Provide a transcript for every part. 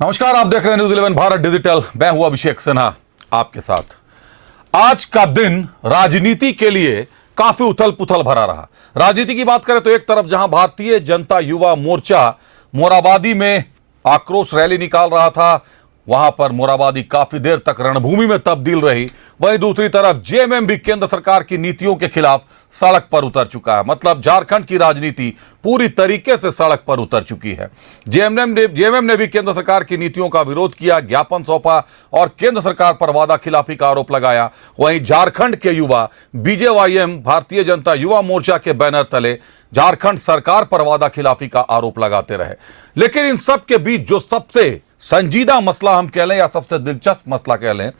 नमस्कार, आप देख रहे हैं न्यूज़ 11 भारत डिजिटल। मैं हूं अभिषेक सिन्हा आपके साथ। आज का दिन राजनीति के लिए काफी उथल पुथल भरा रहा। राजनीति की बात करें तो एक तरफ जहां भारतीय जनता युवा मोर्चा मोराबादी में आक्रोश रैली निकाल रहा था, वहां पर मोराबादी काफी देर तक रणभूमि में तब्दील रही। वहीं दूसरी तरफ जेएमएम भी केंद्र सरकार की नीतियों के खिलाफ सड़क पर उतर चुका है। मतलब झारखंड की राजनीति पूरी तरीके से सड़क पर उतर चुकी है। जेएमएम ने भी केंद्र सरकार की नीतियों का विरोध किया, ज्ञापन सौंपा और केंद्र सरकार पर वादा खिलाफी का आरोप लगाया। वहीं झारखंड के युवा बीजेवाईएम भारतीय जनता युवा मोर्चा के बैनर तले झारखंड सरकार पर वादा खिलाफी का आरोप लगाते रहे। लेकिन इन सब के बीच जो सबसे संजीदा मसला हम कह लें या सबसे दिलचस्प मसला कह लें,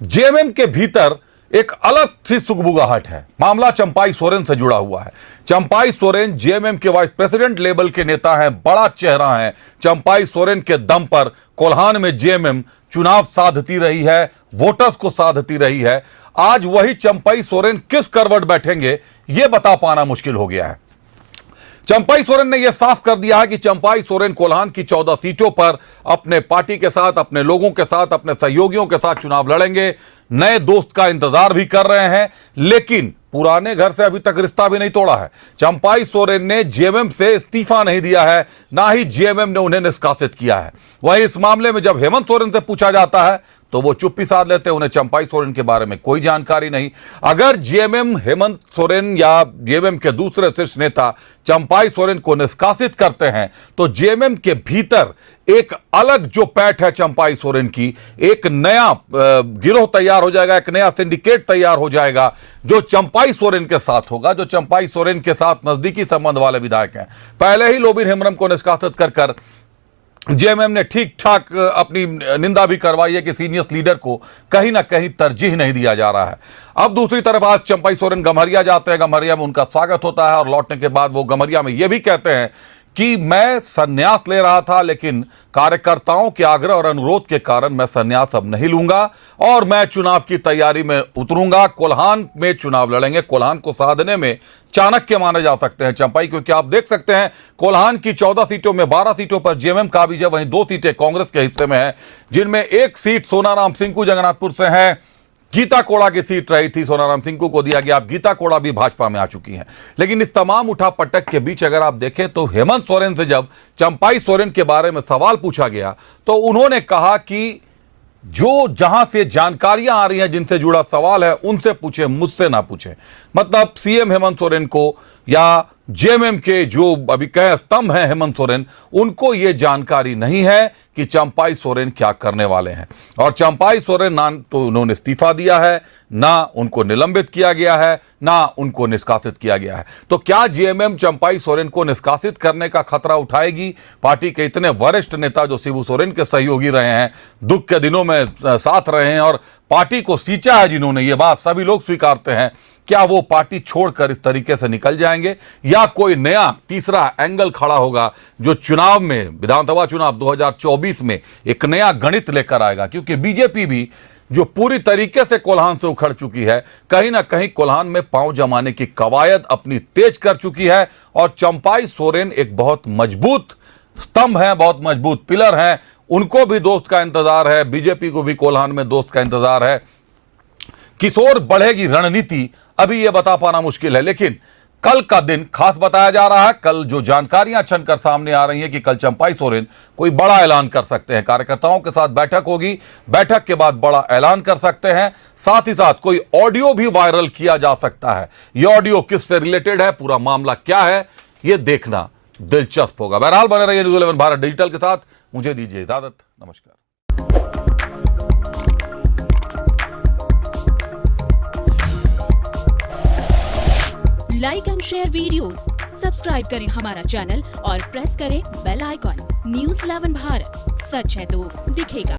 जेएमएम के भीतर एक अलग सी सुगबुगाहट है। मामला चंपाई सोरेन से जुड़ा हुआ है। चंपाई सोरेन जेएमएम के वाइस प्रेसिडेंट लेवल के नेता हैं, बड़ा चेहरा हैं। चंपाई सोरेन के दम पर कोल्हान में जेएमएम चुनाव साधती रही है, वोटर्स को साधती रही है। आज वही चंपाई सोरेन किस करवट बैठेंगे, यह बता पाना मुश्किल हो गया है। चंपाई सोरेन ने यह साफ कर दिया है कि चंपाई सोरेन कोल्हान की 14 सीटों पर अपने पार्टी के साथ, अपने लोगों के साथ, अपने सहयोगियों के साथ चुनाव लड़ेंगे। नए दोस्त का इंतजार भी कर रहे हैं, लेकिन पुराने घर से अभी तक रिश्ता भी नहीं तोड़ा है। चंपाई सोरेन ने जेएमएम से इस्तीफा नहीं दिया है, ना ही जेएमएम ने उन्हें निष्कासित किया है। वहीं इस मामले में जब हेमंत सोरेन से पूछा जाता है तो वो चुप्पी साध लेते हैं, उन्हें चंपाई सोरेन के बारे में कोई जानकारी नहीं। अगर जेएमएम हेमंत सोरेन या जेएमएम के दूसरे शीर्ष नेता चंपाई सोरेन को निष्कासित करते हैं तो जेएमएम के भीतर एक अलग जो पैठ है चंपाई सोरेन की, एक नया गिरोह तैयार हो जाएगा, एक नया सिंडिकेट तैयार हो जाएगा जो चंपाई सोरेन के साथ होगा, जो चंपाई सोरेन के साथ नजदीकी संबंध वाले विधायक हैं। पहले ही लोबिन हेम्ब्रम को निष्कासित कर जेएमएम ने ठीक ठाक अपनी निंदा भी करवाई है कि सीनियर लीडर को कहीं ना कहीं तरजीह नहीं दिया जा रहा है। अब दूसरी तरफ आज चंपाई सोरेन गम्हरिया जाते हैं, गम्हरिया में उनका स्वागत होता है और लौटने के बाद वो गम्हरिया में ये भी कहते हैं कि मैं संन्यास ले रहा था, लेकिन कार्यकर्ताओं के आग्रह और अनुरोध के कारण मैं संन्यास अब नहीं लूंगा और मैं चुनाव की तैयारी में उतरूंगा। कोल्हान में चुनाव लड़ेंगे। कोल्हान को साधने में चाणक्य माने जा सकते हैं चंपाई, क्योंकि आप देख सकते हैं कोल्हान की 14 सीटों में 12 सीटों पर जेएमएम काबिज है, वहीं 2 सीटें कांग्रेस के हिस्से में है, जिनमें एक सीट सोनाराम सिंकू जगन्नाथपुर से है। गीता कोड़ा की सीट रही थी, सोनाराम सिंकू को दिया गया। अब गीता कोड़ा भी भाजपा में आ चुकी हैं। लेकिन इस तमाम उठापटक के बीच अगर आप देखें तो हेमंत सोरेन से जब चंपाई सोरेन के बारे में सवाल पूछा गया तो उन्होंने कहा कि जो जहां से जानकारियां आ रही हैं, जिनसे जुड़ा सवाल है, उनसे पूछे, मुझसे ना पूछे। मतलब सीएम हेमंत सोरेन को या जेएमएम के जो अभी कह स्तंभ हैं हेमंत सोरेन, उनको यह जानकारी नहीं है कि चंपाई सोरेन क्या करने वाले हैं। और चंपाई सोरेन ना तो उन्होंने इस्तीफा दिया है, ना उनको निलंबित किया गया है, ना उनको निष्कासित किया गया है। तो क्या जेएमएम चंपाई सोरेन को निष्कासित करने का खतरा उठाएगी? पार्टी के इतने वरिष्ठ नेता जो शिबू सोरेन के सहयोगी रहे हैं, दुख के दिनों में साथ रहे हैं और पार्टी को सींचा है जिन्होंने, ये बात सभी लोग स्वीकारते हैं, क्या वो पार्टी छोड़कर इस तरीके से निकल जाएंगे या कोई नया तीसरा एंगल खड़ा होगा जो चुनाव में, विधानसभा चुनाव 2024 में एक नया गणित लेकर आएगा? क्योंकि बीजेपी भी जो पूरी तरीके से कोल्हान से उखड़ चुकी है, कहीं ना कहीं कोल्हान में पांव जमाने की कवायद अपनी तेज कर चुकी है। और चंपाई सोरेन एक बहुत मजबूत स्तंभ है, बहुत मजबूत पिलर हैं। उनको भी दोस्त का इंतजार है, बीजेपी को भी कोल्हान में दोस्त का इंतजार है। किशोर बढ़ेगी रणनीति, अभी यह बता पाना मुश्किल है, लेकिन कल का दिन खास बताया जा रहा है। कल जो जानकारियां छनकर सामने आ रही हैं कि कल चंपाई सोरेन कोई बड़ा ऐलान कर सकते हैं, कार्यकर्ताओं के साथ बैठक होगी, बैठक के बाद बड़ा ऐलान कर सकते हैं। साथ ही साथ कोई ऑडियो भी वायरल किया जा सकता है। यह ऑडियो किससे रिलेटेड है, पूरा मामला क्या है, यह देखना दिलचस्प होगा। बहरहाल बने रहिए न्यूज़ 11 भारत डिजिटल के साथ। मुझे दीजिए इजाजत, नमस्कार। Like and share videos, subscribe करें हमारा चैनल और प्रेस करें बेल आइकॉन। न्यूज़ 11 भारत, सच है तो दिखेगा।